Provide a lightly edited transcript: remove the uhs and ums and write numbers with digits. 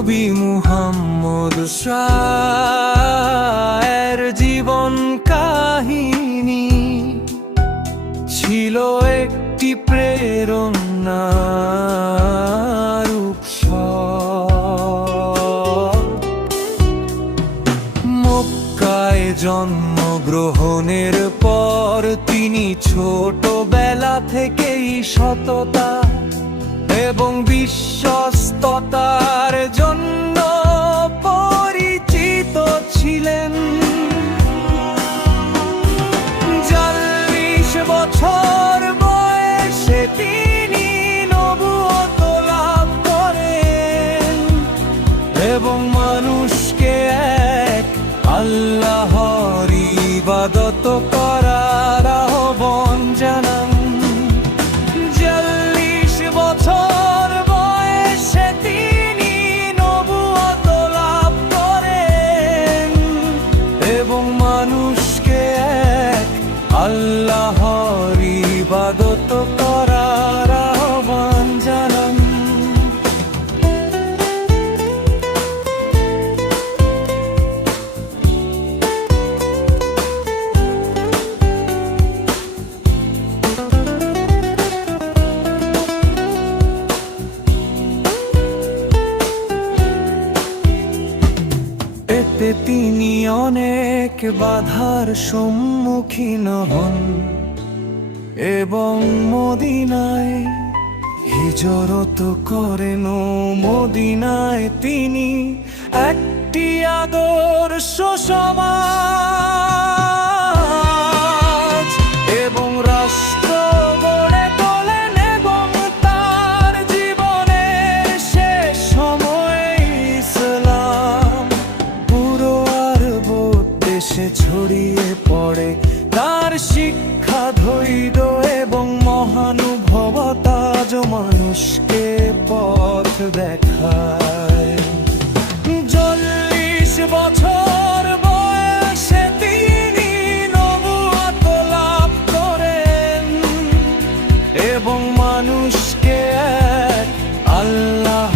নবী মুহাম্মদ শায়ের জীবন কাহিনী ছিল একটি প্রেরণার উৎস। মক্কায় জন্মগ্রহণের পর তিনি ছোটবেলা থেকেই সততা এবং বিশ্বস্ততার জন্য পরিচিত ছিলেন। ৪০ বছর বয়সে তিনি নবুয়ত লাভ করেন এবং মানুষকে এক আল্লাহর ইবাদত করার আহ্বান জানান। ৪০ বছর বয়সে তিনি নবুয়ত লাভ করেন এবং মানুষকে এক আল্লাহর ইবাদত করার আহ্বান জানান। এতে তিনি অনেক বাধার সম্মুখীন হন এবং মদিনায় হিজরত করেন। মদিনায় তিনি একটি আদর্শ সমাজ এবং রাষ্ট্র গড়ে তোলেন এবং তার জীবনের শেষ সময়ে ইসলাম পুরো আরব দেশে ছড়িয়ে পড়ে। তার শিক্ষা, ধৈর্য এবং মহানুভবতা মানুষকে পথ দেখায়। ৪০ বছর বয়সে তিনি নবুয়ত লাভ করেন এবং মানুষকে এক আল্লাহ